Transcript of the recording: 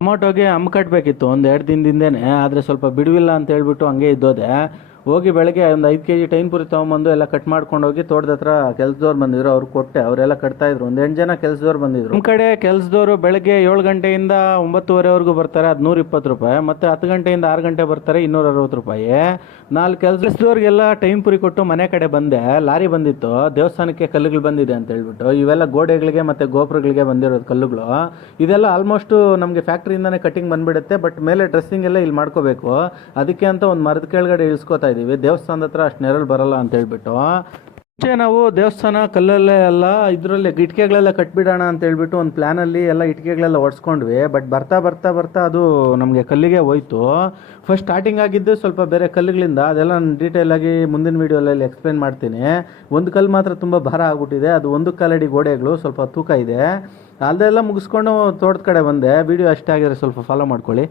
ಟೊಮೊಟೊಗೆ ಹಮ್ ಕಟ್ಟಬೇಕಿತ್ತು ಒಂದು 2 ದಿನದಿಂದನೇ. ಆದರೆ ಸ್ವಲ್ಪ ಬಿಡುವಿಲ್ಲ ಅಂತ ಹೇಳ್ಬಿಟ್ಟು ಹಂಗೆ ಇದ್ದೋದೆ. ಹೋಗಿ ಬೆಳಗ್ಗೆ ಒಂದು 5 kg ಟೈನ್ ಪುರಿ ತೊಗೊಂಬಂದು ಎಲ್ಲ ಕಟ್ ಮಾಡ್ಕೊಂಡು ಹೋಗಿ ತೋಟದ ಹತ್ರ ಕೆಲಸದವ್ರು ಬಂದಿದ್ರು, ಅವ್ರು ಕೊಟ್ಟೆ. ಅವರೆಲ್ಲ ಕಟ್ತಾ ಇದ್ರು. ಒಂದು 8 ಜನ ಕೆಲಸದವ್ರು ಬಂದಿದ್ರು. ನಮ್ಮ ಕಡೆ ಕೆಲಸದವರು ಬೆಳಗ್ಗೆ 7 ಗಂಟೆಯಿಂದ 9:30ವರೆಗೂ ಬರ್ತಾರೆ, ಅದು 120 ರೂಪಾಯಿ. ಮತ್ತು 10 ಗಂಟೆಯಿಂದ 6 ಗಂಟೆ ಬರ್ತಾರೆ, 260 ರೂಪಾಯಿ. 4 ಕೆಲಸದವ್ರಿಗೆಲ್ಲ ಟೈಮ್ ಪುರಿ ಕೊಟ್ಟು ಮನೆ ಕಡೆ ಬಂದೆ. ಲಾರಿ ಬಂದಿತ್ತು, ದೇವಸ್ಥಾನಕ್ಕೆ ಕಲ್ಲುಗಳು ಬಂದಿದೆ ಅಂತ ಹೇಳ್ಬಿಟ್ಟು. ಇವೆಲ್ಲ ಗೋಡೆಗಳಿಗೆ ಮತ್ತು ಗೋಪುರಗಳಿಗೆ ಬಂದಿರೋದು ಕಲ್ಲುಗಳು. ಇದೆಲ್ಲ ಆಲ್ಮೋಸ್ಟು ನಮಗೆ ಫ್ಯಾಕ್ಟ್ರಿಯಿಂದನೇ ಕಟಿಂಗ್ ಬಂದುಬಿಡುತ್ತೆ. ಬಟ್ ಮೇಲೆ ಡ್ರೆಸ್ಸಿಂಗ್ ಎಲ್ಲ ಇಲ್ಲಿ ಮಾಡ್ಕೋಬೇಕು. ಅದಕ್ಕೆ ಅಂತ ಒಂದು ಮರದ ಕೆಳಗಡೆ ಇಳಿಸ್ಕೋತಾ ಇದ್ದೀವಿ. ದೇವಸ್ಥಾನದ ಹತ್ರ ಅಷ್ಟು ನೆರಳು ಬರಲ್ಲ ಅಂತ ಹೇಳ್ಬಿಟ್ಟು ಮುಂಚೆ ನಾವು ದೇವಸ್ಥಾನ ಕಲ್ಲಲ್ಲೇ ಎಲ್ಲ ಇದರಲ್ಲಿ ಇಟ್ಕೆಗಳೆಲ್ಲ ಕಟ್ಬಿಡೋಣ ಅಂತ ಹೇಳ್ಬಿಟ್ಟು ಒಂದು ಪ್ಲ್ಯಾನಲ್ಲಿ ಎಲ್ಲ ಇಟ್ಕೆಗಳೆಲ್ಲ ಒಡ್ಸ್ಕೊಂಡ್ವಿ. ಬಟ್ ಬರ್ತಾ ಬರ್ತಾ ಬರ್ತಾ ಅದು ನಮಗೆ ಕಲ್ಲಿಗೆ ಹೋಯ್ತು. ಫಸ್ಟ್ ಸ್ಟಾರ್ಟಿಂಗ್ ಆಗಿದ್ದು ಸ್ವಲ್ಪ ಬೇರೆ ಕಲ್ಲುಗಳಿಂದ. ಅದೆಲ್ಲ ನಾನು ಡೀಟೇಲಾಗಿ ಮುಂದಿನ ವೀಡಿಯೋದಲ್ಲಿ ಎಕ್ಸ್ಪ್ಲೇನ್ ಮಾಡ್ತೀನಿ. ಒಂದು ಕಲ್ಲು ಮಾತ್ರ ತುಂಬ ಭಾರ ಆಗ್ಬಿಟ್ಟಿದೆ. ಅದು 1 ಕಾಲಡಿ ಗೋಡೆಗಳು, ಸ್ವಲ್ಪ ತೂಕ ಇದೆ. ಅದೆಲ್ಲ ಮುಗಿಸ್ಕೊಂಡು ತೋಟದ ಕಡೆ ಬಂದೆ. ವೀಡಿಯೋ ಅಷ್ಟೇ ಆಗಿದ್ರೆ ಸ್ವಲ್ಪ ಫಾಲೋ ಮಾಡ್ಕೊಳ್ಳಿ.